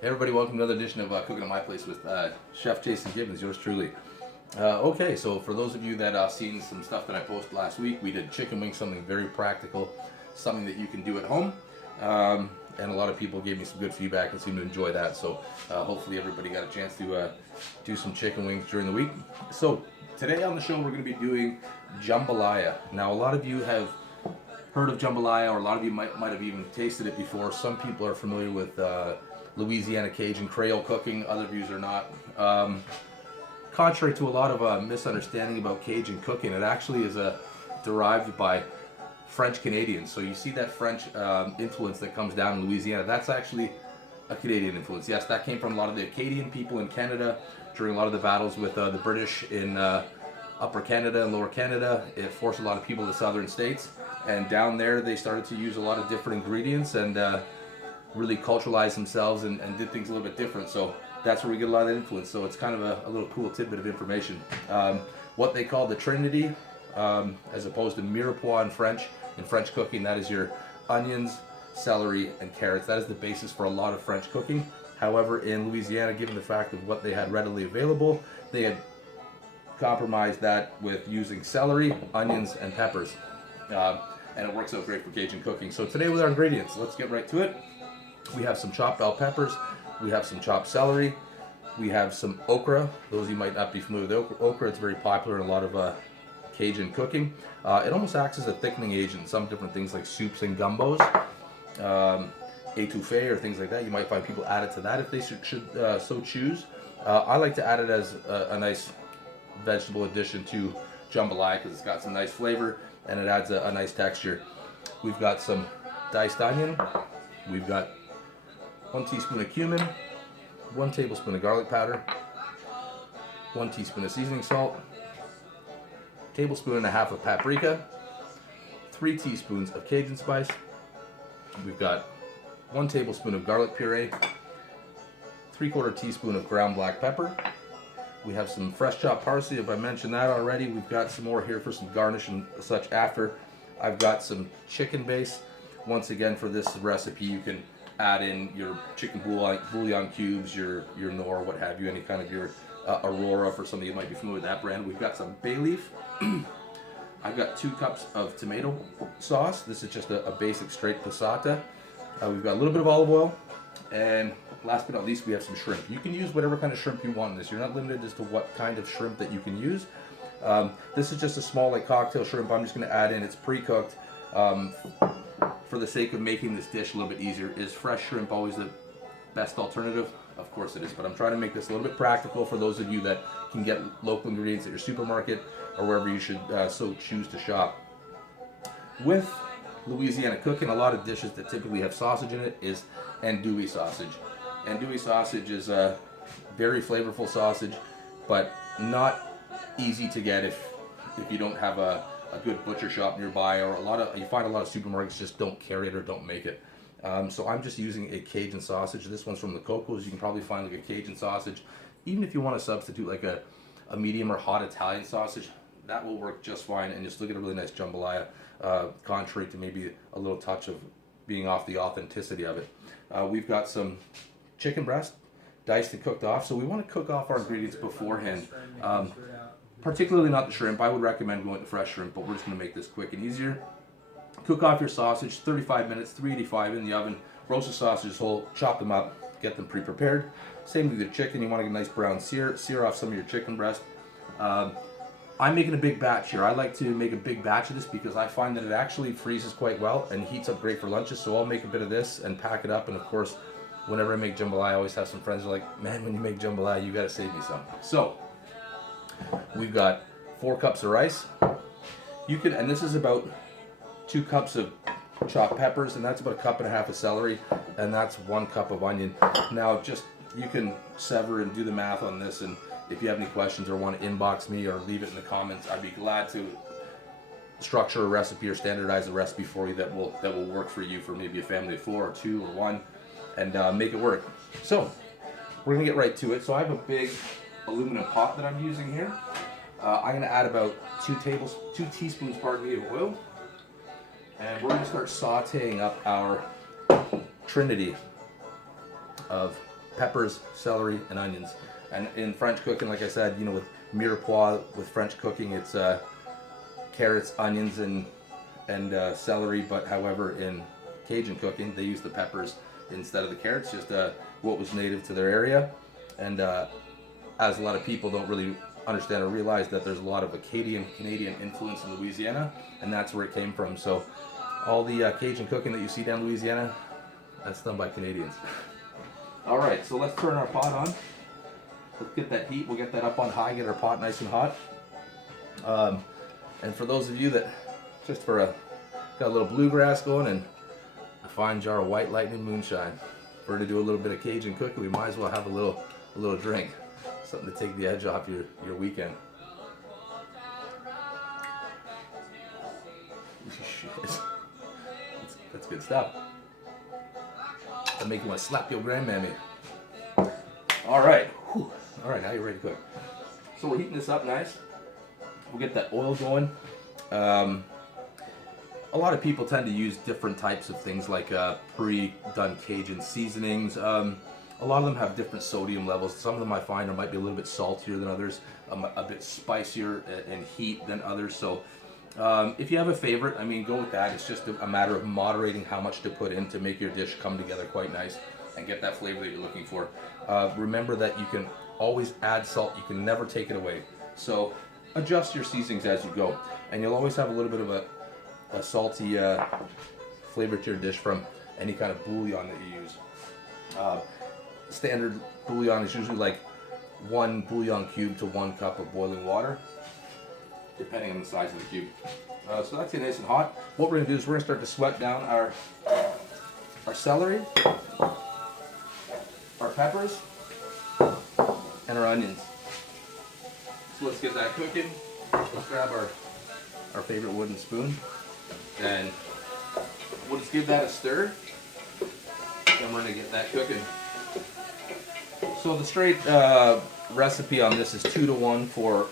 Hey everybody, welcome to another edition of Cooking at My Place with Chef Jason Gibbons, yours truly. Okay, so for those of you that seen some stuff that I posted last week, we did chicken wings, something very practical, something that you can do at home. And a lot of people gave me some good feedback and seemed to enjoy that. So hopefully everybody got a chance to do some chicken wings during the week. So today on the show, we're going to be doing jambalaya. Now, a lot of you have heard of jambalaya, or a lot of you might have even tasted it before. Some people are familiar with Louisiana Cajun Creole cooking, other views are not. Contrary to a lot of misunderstanding about Cajun cooking, it actually is derived by French Canadians. So you see that French influence that comes down in Louisiana. That's actually a Canadian influence. Yes, that came from a lot of the Acadian people in Canada during a lot of the battles with the British in Upper Canada and Lower Canada. It forced a lot of people to the southern states, and down there they started to use a lot of different ingredients and really culturalized themselves and did things a little bit different. So that's where we get a lot of that influence. So it's kind of a little cool tidbit of information. What they call the Trinity, as opposed to mirepoix in French cooking, that is your onions, celery, and carrots. That is the basis for a lot of French cooking. However, in Louisiana, given the fact of what they had readily available, they had compromised that with using celery, onions, and peppers. And it works out great for Cajun cooking. So today with our ingredients, let's get right to it. We have some chopped bell peppers, we have some chopped celery, we have some okra. Those of you might not be familiar with okra, it's very popular in a lot of Cajun cooking. It almost acts as a thickening agent in some different things like soups and gumbos, etouffee or things like that. You might find people add it to that if they should so choose. I like to add it as a nice vegetable addition to jambalaya because it's got some nice flavor and it adds a nice texture. We've got some diced onion, we've got 1 teaspoon of cumin, 1 tablespoon of garlic powder, 1 teaspoon of seasoning salt, tablespoon and a half of paprika, 3 teaspoons of Cajun spice. We've got 1 tablespoon of garlic puree, 3/4 teaspoon of ground black pepper. We have some fresh chopped parsley, if I mentioned that already. We've got some more here for some garnish and such after. I've got some chicken base. Once again, for this recipe, you can add in your chicken bouillon cubes, your Knorr, what have you, any kind of your Aurora for somebody who might be familiar with that brand. We've got some bay leaf. I've got 2 cups of tomato sauce. This is just a basic straight passata. We've got a little bit of olive oil, and last but not least, we have some shrimp. You can use whatever kind of shrimp you want in this. You're not limited as to what kind of shrimp that you can use. This is just a small like cocktail shrimp. I'm just going to add in. It's pre-cooked. For the sake of making this dish a little bit easier. Is fresh shrimp always the best alternative? Of course it is, but I'm trying to make this a little bit practical for those of you that can get local ingredients at your supermarket or wherever you should so choose to shop. With Louisiana cooking, a lot of dishes that typically have sausage in it is andouille sausage. Andouille sausage is a very flavorful sausage, but not easy to get if you don't have a good butcher shop nearby, or you find a lot of supermarkets just don't carry it or don't make it. So I'm just using a Cajun sausage. This one's from the Cocos. You can probably find like a Cajun sausage. Even if you want to substitute like a medium or hot Italian sausage, that will work just fine, and you'll still get a really nice jambalaya, contrary to maybe a little touch of being off the authenticity of it. We've got some chicken breast, diced and cooked off. So we want to cook off our ingredients beforehand. Particularly not the shrimp. I would recommend going to fresh shrimp, but we're just going to make this quick and easier. Cook off your sausage, 35 minutes, 385 in the oven. Roast the sausages whole, chop them up, get them pre-prepared. Same with your chicken. You want to get a nice brown sear off some of your chicken breast. I'm making a big batch here. I like to make a big batch of this because I find that it actually freezes quite well and heats up great for lunches. So I'll make a bit of this and pack it up. And of course, whenever I make jambalaya, I always have some friends who are like, man, when you make jambalaya, you got to save me some. So we've got 4 cups of rice. And this is about 2 cups of chopped peppers, and that's about 1.5 cups of celery, and that's 1 cup of onion. Now, just you can sever and do the math on this, and if you have any questions or want to inbox me or leave it in the comments, I'd be glad to structure a recipe or standardize a recipe for you that will work for you for maybe a family of 4 or 2 or 1, and make it work. So we're gonna get right to it. So I have a big aluminum pot that I'm using here. I'm going to add about 2 teaspoons, of oil, and we're going to start sautéing up our trinity of peppers, celery, and onions. And in French cooking, like I said, you know, with mirepoix, with French cooking, it's carrots, onions, and celery. But however, in Cajun cooking, they use the peppers instead of the carrots, just what was native to their area. And as a lot of people don't really understand or realize that there's a lot of Acadian Canadian influence in Louisiana, and that's where it came from. So all the Cajun cooking that you see down Louisiana, that's done by Canadians. All right, so let's turn our pot on. Let's get that heat. We'll get that up on high, get our pot nice and hot. And for those of you that just got a little bluegrass going and a fine jar of White Lightning moonshine, if we're to do a little bit of Cajun cooking, we might as well have a little drink, something to take the edge off your weekend. That's good stuff. That'll make you want to slap your grandmammy. All right. Whew. All right, now you're ready to cook. So we're heating this up nice. We'll get that oil going. A lot of people tend to use different types of things like pre-done Cajun seasonings. A lot of them have different sodium levels. Some of them I find might be a little bit saltier than others, a bit spicier in heat than others. So if you have a favorite, I mean, go with that. It's just a matter of moderating how much to put in to make your dish come together quite nice and get that flavor that you're looking for. Remember that you can always add salt. You can never take it away. So adjust your seasonings as you go, and you'll always have a little bit of a salty flavor to your dish from any kind of bouillon that you use. Standard bouillon is usually like 1 bouillon cube to 1 cup of boiling water, depending on the size of the cube. So that's getting nice and hot. What we're going to do is we're going to start to sweat down our celery, our peppers, and our onions. So let's get that cooking. Let's grab our favorite wooden spoon, and we'll just give that a stir. Then we're going to get that cooking. So the straight recipe on this is 2 to 1 for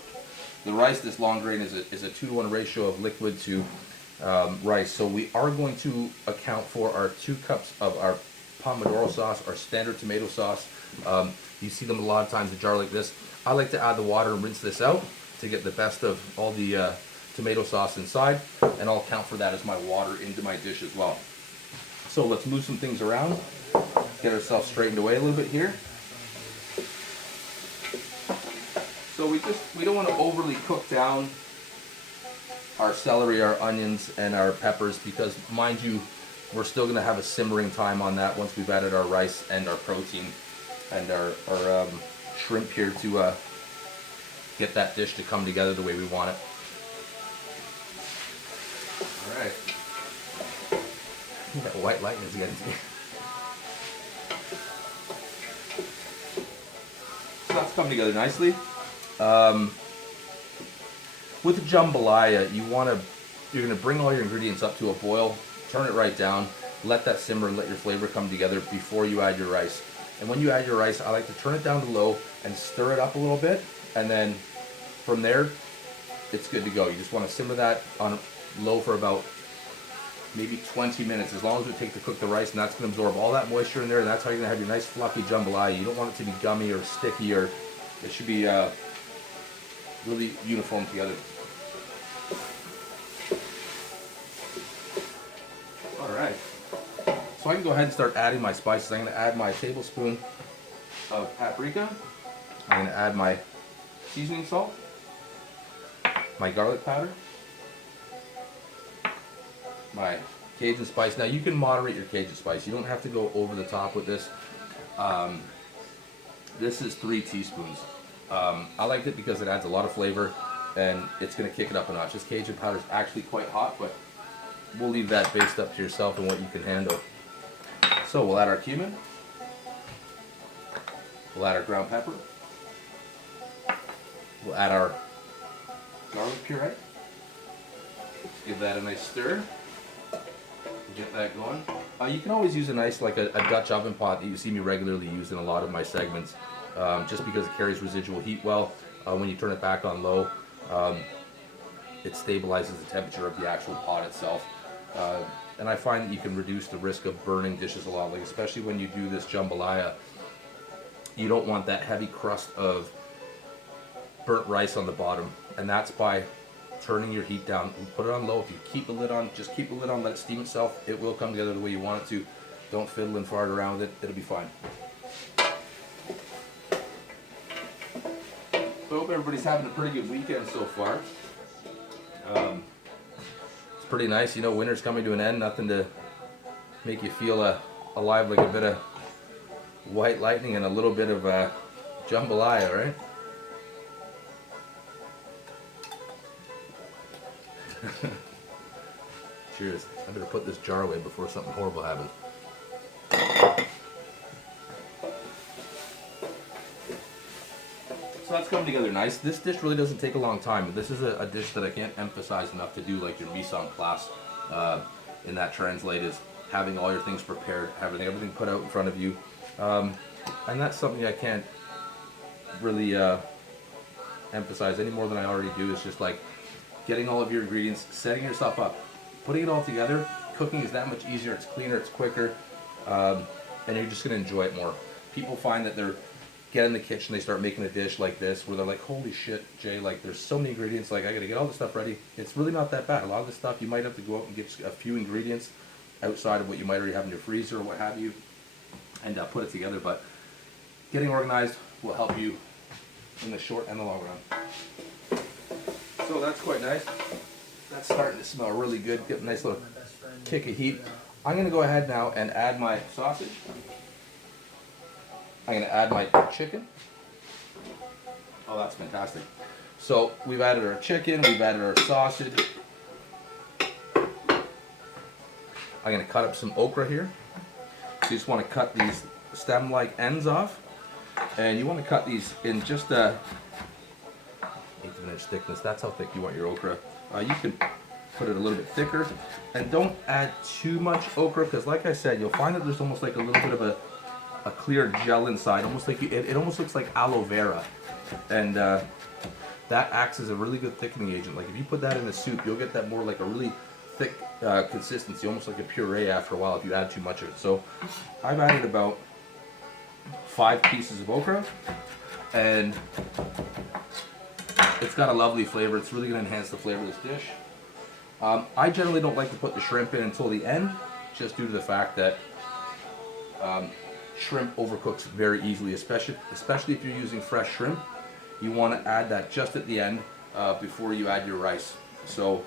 the rice. This long grain is a 2 to 1 ratio of liquid to rice. So we are going to account for our 2 cups of our pomodoro sauce, our standard tomato sauce. You see them a lot of times in a jar like this. I like to add the water and rinse this out to get the best of all the tomato sauce inside, and I'll count for that as my water into my dish as well. So let's move some things around, get ourselves straightened away a little bit here. So we don't want to overly cook down our celery, our onions, and our peppers, because mind you, we're still going to have a simmering time on that once we've added our rice and our protein and our shrimp here to get that dish to come together the way we want it. All right. That White Lightning is getting to me. So that's coming together nicely. With the jambalaya, you're going to bring all your ingredients up to a boil, turn it right down, let that simmer and let your flavor come together before you add your rice. And when you add your rice, I like to turn it down to low and stir it up a little bit, and then from there, it's good to go. You just want to simmer that on low for about maybe 20 minutes, as long as it takes to cook the rice, and that's going to absorb all that moisture in there, and that's how you're going to have your nice fluffy jambalaya. You don't want it to be gummy or sticky, or it should be really uniform together. All right, so I can go ahead and start adding my spices. I'm going to add my tablespoon of paprika. I'm going to add my seasoning salt, my garlic powder, my Cajun spice. Now you can moderate your Cajun spice. You don't have to go over the top with this. This is 3 teaspoons. I like it because it adds a lot of flavor and it's going to kick it up a notch. This Cajun powder is actually quite hot, but we'll leave that based up to yourself and what you can handle. So we'll add our cumin. We'll add our ground pepper. We'll add our garlic puree. Give that a nice stir. Get that going. You can always use a nice, like a Dutch oven pot that you see me regularly use in a lot of my segments, just because it carries residual heat well. When you turn it back on low, it stabilizes the temperature of the actual pot itself. And I find that you can reduce the risk of burning dishes a lot, like especially when you do this jambalaya. you don't want that heavy crust of burnt rice on the bottom, and that's by turning your heat down. Put it on low. If you keep the lid on, just keep the lid on, let it steam itself. It will come together the way you want it to. Don't fiddle and fart around with it. It'll be fine. I hope everybody's having a pretty good weekend so far. It's pretty nice. You know, winter's coming to an end. Nothing to make you feel alive like a bit of white lightning and a little bit of jambalaya, right? Cheers. I better put this jar away before something horrible happens. So that's coming together nice. This dish really doesn't take a long time. This is a dish that I can't emphasize enough to do like your mise en place. In that translate is having all your things prepared, having everything put out in front of you. And that's something I can't really emphasize any more than I already do. It's just like getting all of your ingredients, setting yourself up, putting it all together. Cooking is that much easier, it's cleaner, it's quicker, and you're just gonna enjoy it more. People find that they're get in the kitchen, they start making a dish like this where they're like, holy shit, Jay, like there's so many ingredients, like I gotta get all this stuff ready. It's really not that bad. A lot of the stuff you might have to go out and get a few ingredients outside of what you might already have in your freezer or what have you, and put it together, but getting organized will help you in the short and the long run. So that's quite nice. That's starting to smell really good. Get a nice little kick of heat. I'm going to go ahead now and add my sausage. I'm going to add my chicken. Oh, that's fantastic. So we've added our chicken, we've added our sausage. I'm going to cut up some okra here. So you just want to cut these stem-like ends off. And you want to cut these in just a 1/8 of an inch thickness. That's how thick you want your okra. You can put it a little bit thicker. And don't add too much okra, because like I said, you'll find that there's almost like a little bit of a clear gel inside. Almost like it almost looks like aloe vera. And that acts as a really good thickening agent. Like if you put that in a soup, you'll get that more like a really thick consistency, almost like a puree after a while if you add too much of it. So I've added about 5 pieces of okra, and it's got a lovely flavor. It's really going to enhance the flavor of this dish. I generally don't like to put the shrimp in until the end, just due to the fact that shrimp overcooks very easily, especially if you're using fresh shrimp. You want to add that just at the end before you add your rice. So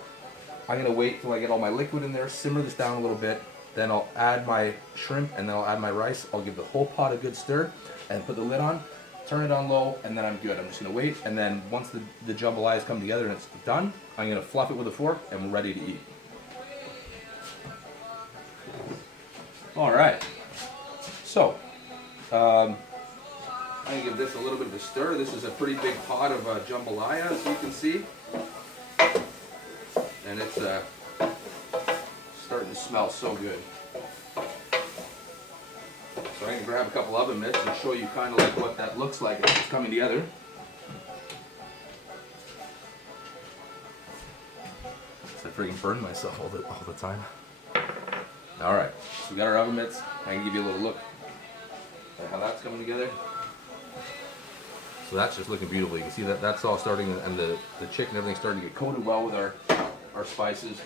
I'm going to wait till I get all my liquid in there, simmer this down a little bit, then I'll add my shrimp and then I'll add my rice. I'll give the whole pot a good stir and put the lid on, turn it on low, and then I'm good. I'm just going to wait, and then once the jambalaya has come together and it's done, I'm going to fluff it with a fork and we're ready to eat. Alright, so I'm going to give this a little bit of a stir. This is a pretty big pot of jambalaya, as you can see. And it's starting to smell so good. So I'm going to grab a couple oven mitts and show you kind of like what that looks like as it's coming together. So I freaking burn myself all the time. Alright, so we got our oven mitts. I can give you a little look at how that's coming together. So that's just looking beautiful. You can see that that's all starting, and the chicken, everything's starting to get coated well with our spices.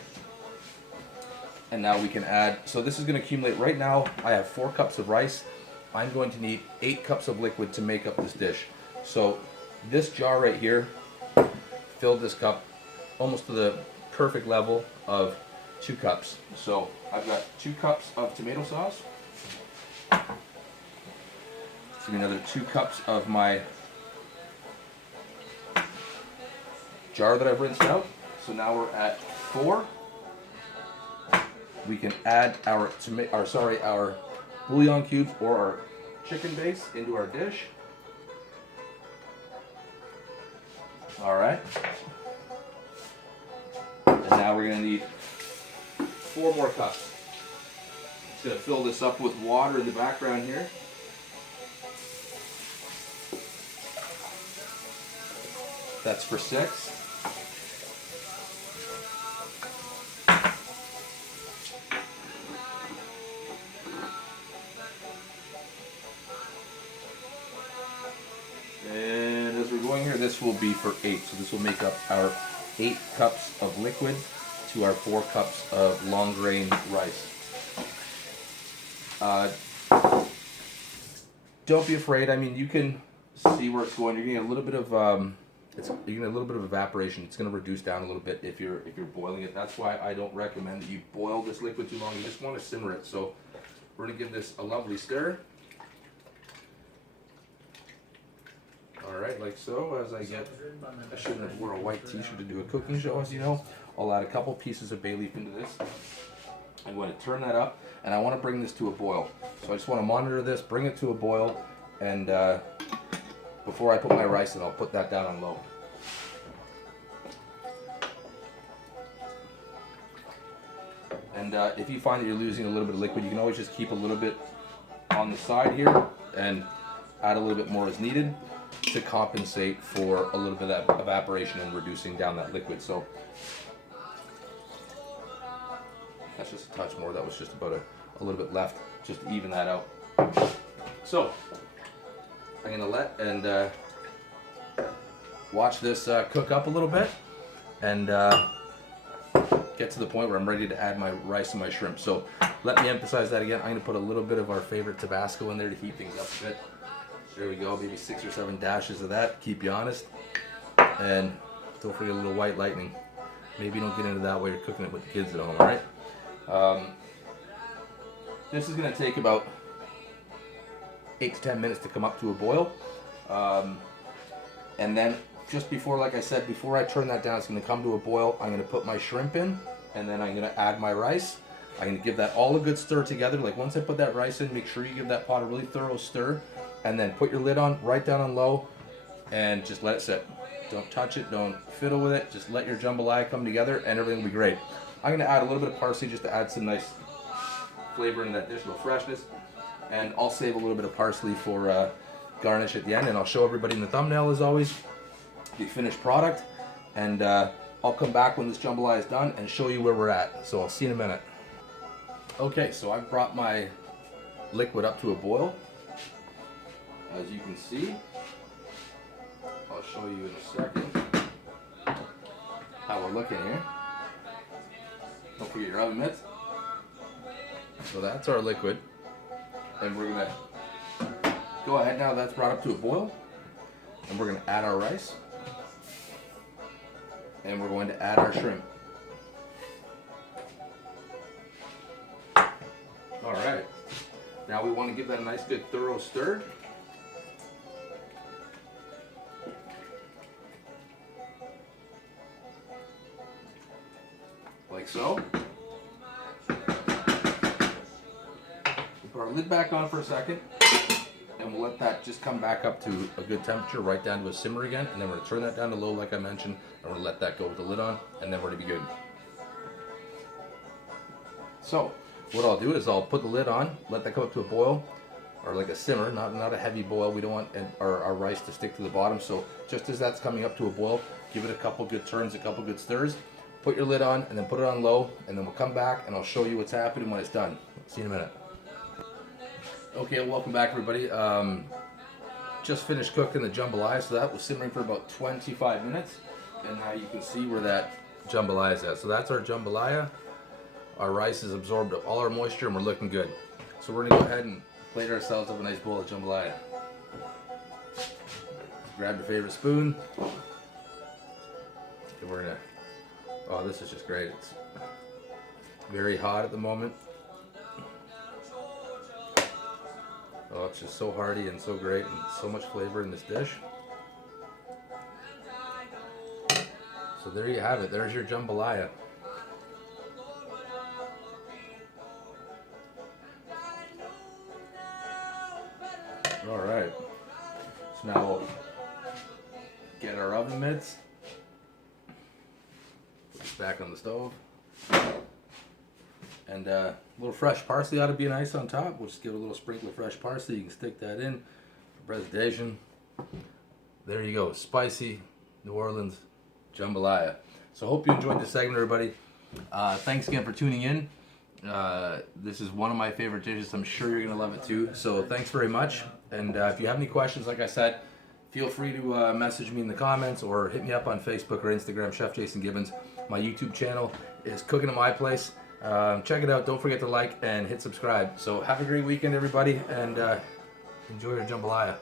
And now we can add, so this is going to accumulate. Right now I have 4 cups of rice. I'm going to need 8 cups of liquid to make up this dish. So this jar right here filled this cup almost to the perfect level of 2 cups. So I've got 2 cups of tomato sauce. So another 2 cups of my jar that I've rinsed out. So now we're at 4. We can add our bouillon cubes or our chicken base into our dish. All right. And now we're going to need 4 more cups. Just going to fill this up with water in the background here. That's for 6. this will be for 8. So this will make up our 8 cups of liquid to our 4 cups of long grain rice. Don't be afraid. I mean, you can see where it's going. You're getting a little bit of you're getting a little bit of evaporation. It's going to reduce down a little bit if you're boiling it. That's why I don't recommend that you boil this liquid too long. You just want to simmer it. So we're going to give this a lovely stir. All right, like so. As I shouldn't have worn a white t-shirt to do a cooking show, as you know. I'll add a couple pieces of bay leaf into this. I'm going to turn that up, and I want to bring this to a boil. So I just want to monitor this, bring it to a boil, and before I put my rice in, I'll put that down on low. And if you find that you're losing a little bit of liquid, you can always just keep a little bit on the side here and add a little bit more as needed to compensate for a little bit of that evaporation and reducing down that liquid. So that's just a touch more. That was just about a little bit left, just to even that out. So I'm gonna let and watch this cook up a little bit and get to the point where I'm ready to add my rice and my shrimp. So let me emphasize that again. I'm gonna put a little bit of our favorite Tabasco in there to heat things up a bit. There we go, maybe 6 or 7 dashes of that, keep you honest. And don't forget a little white lightning. Maybe don't get into that while you're cooking it with the kids at home, all right? This is gonna take about 8 to 10 minutes to come up to a boil. And then just before, like I said, before I turn that down, it's gonna come to a boil. I'm gonna put my shrimp in, and then I'm gonna add my rice. I'm gonna give that all a good stir together. Like once I put that rice in, make sure you give that pot a really thorough stir, and then put your lid on, right down on low, and just let it sit. Don't touch it, don't fiddle with it. Just let your jambalaya come together, and everything will be great. I'm gonna add a little bit of parsley just to add some nice flavor in that dish, a little freshness. And I'll save a little bit of parsley for garnish at the end, and I'll show everybody in the thumbnail as always the finished product. And I'll come back when this jambalaya is done and show you where we're at. So I'll see you in a minute. Okay, so I've brought my liquid up to a boil. As you can see, I'll show you in a second how we're looking here. Don't forget your oven mitts. So that's our liquid. And we're gonna go ahead now, that's brought up to a boil. And we're gonna add our rice. And we're going to add our shrimp. All right. Now we want to give that a nice good thorough stir. Like so. We'll put our lid back on for a second, and we'll let that just come back up to a good temperature, right down to a simmer again, and then we're going to turn that down to low like I mentioned, and we're going to let that go with the lid on, and then we're going to be good. So what I'll do is I'll put the lid on, let that come up to a boil, or like a simmer, not a heavy boil. We don't want our rice to stick to the bottom, so just as that's coming up to a boil, give it a couple good turns, a couple good stirs, put your lid on, and then put it on low, and then we'll come back and I'll show you what's happening when it's done. See you in a minute. Okay, welcome back everybody. Just finished cooking the jambalaya, so that was simmering for about 25 minutes, and now you can see where that jambalaya is at. So that's our jambalaya. Our rice has absorbed all our moisture and we're looking good. So we're gonna go ahead and plate ourselves up a nice bowl of jambalaya. Grab your favorite spoon. And we're gonna, oh, this is just great. It's very hot at the moment. Oh, it's just so hearty and so great and so much flavor in this dish. So there you have it. There's your jambalaya. All right. So now we'll get our oven mitts. Put this back on the stove. And a little fresh parsley ought to be nice on top. We'll just give a little sprinkle of fresh parsley. You can stick that in for presentation. There you go, spicy New Orleans jambalaya. So hope you enjoyed this segment, everybody. Thanks again for tuning in. This is one of my favorite dishes. I'm sure you're gonna love it too. So thanks very much. And if you have any questions, like I said, feel free to message me in the comments or hit me up on Facebook or Instagram, Chef Jason Gibbons. My YouTube channel is Cooking at My Place. Check it out. Don't forget to like and hit subscribe. So have a great weekend, everybody, and enjoy your jambalaya.